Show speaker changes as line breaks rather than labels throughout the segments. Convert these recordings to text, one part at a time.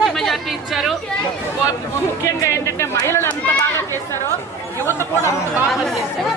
మంచి మెజార్టీ ఇచ్చారు. ముఖ్యంగా ఏంటంటే మహిళలు అంత బాగా చేశారో యువత కూడా అంత బాగా చేస్తారు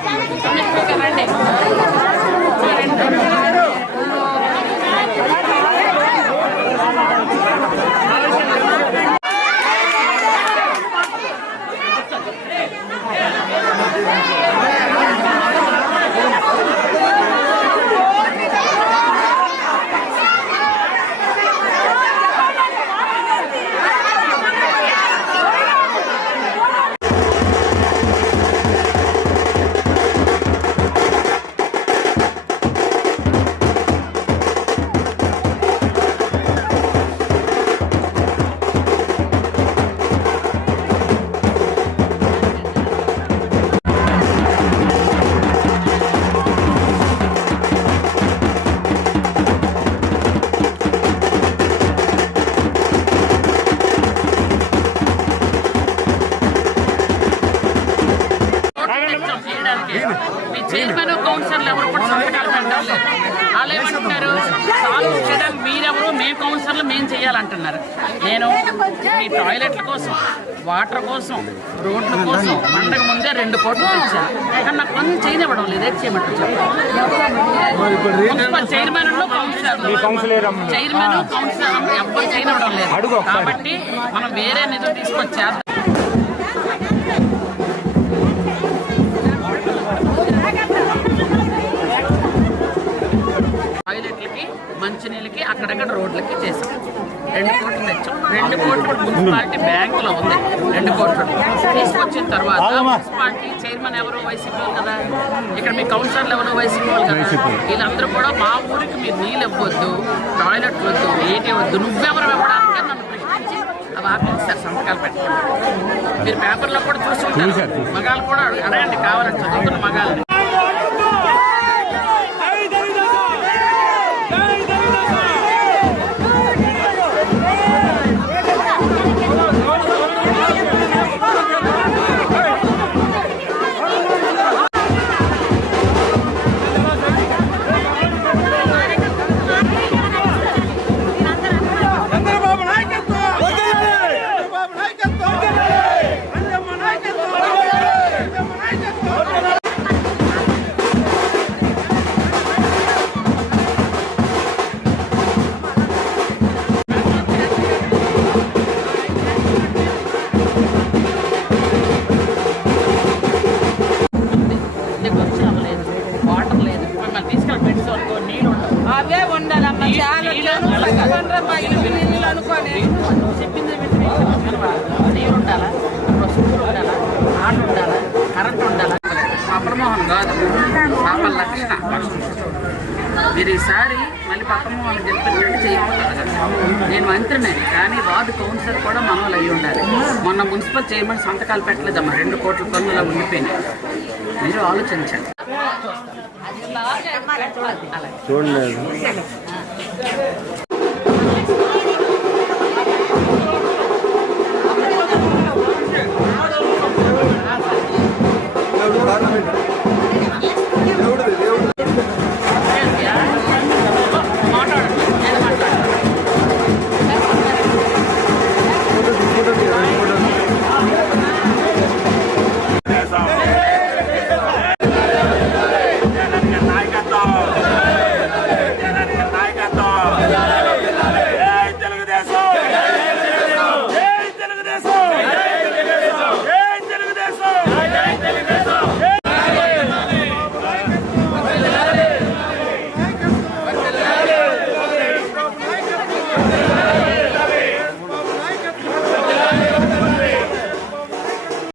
మీ చైర్మన్ కౌన్సిలర్లు ఎవరు కూడా సంతకాలు పెట్టాలి వాళ్ళు ఏమంటున్నారు? సాల్వ్ చేయడానికి మీరెవరు మేము కౌన్సిలర్లు మేము చేయాలంటున్నారు. నేను మీ టాయిలెట్ల కోసం వాటర్ కోసం రోడ్ల కోసం పండగ ముందే రెండు కోట్లు తెచ్చాను కానీ నాకు కొంచెం చేయనివ్వడం లేదు. ఏది చేయమంటారు చెప్పండి municipal chairman
councillor.
Chairman councillor ఎవ్వరు చేయనివ్వడం లేదు. కాబట్టి మనం వేరే నిధులు తీసుకొచ్చి మంచినీళ్ళకి అక్కడక్కడ రోడ్లకి చేసాం. రెండు కోట్లు తెచ్చాం. రెండు కోట్లు మున్సిపాలిటీ బ్యాంక్లో ఉంది. రెండు కోట్లు. తీసుకొచ్చిన తర్వాత మున్సిపాలిటీ చైర్మన్ ఎవరు వైసీపీ కదా. ఇక్కడ మీ కౌన్సిలర్లు ఎవరు వైసీపీ కదా. వీళ్ళందరూ కూడా మా ఊరికి మీరు నీళ్ళు ఇవ్వద్దు టాయిలెట్ వద్దు ఏటి వద్దు నువ్వెవరు ఇవ్వడానికి నన్ను ప్రశ్నించి అవి ఆపించారు సంతకాలు పెట్టుకోండి మీరు పేపర్లో కూడా చూసుంటారు మగాళ్ళు కూడా అడగండి కావాలని చదువుతున్న మగాళ్ళని.
అవే ఉండాలమ్మా చాలా అనుకోని
నువ్వు చెప్పింది విని వినవా? నీరు ఉండాలా? స్కూల్ ఉండాలా? ఆట ఉండాలా? కరెంట్ ఉండాలా? పాపలమోహన్ కాదు. పాపల లక్షణ. మీరు ఈసారి మళ్ళీ పక్కమోహన్ గెలిపినట్టు చేయకూడదు కదా నేను మంత్రినే కానీ వార్డు కౌన్సిలర్ కూడా మనవలు అయి ఉండాలి. మొన్న మున్సిపల్ చైర్మన్ సంతకాలు పెట్టలేదమ్మా. రెండు కోట్ల పన్నులా ఉండిపోయినాయి. మీరు ఆలోచించండి.
చూడండి.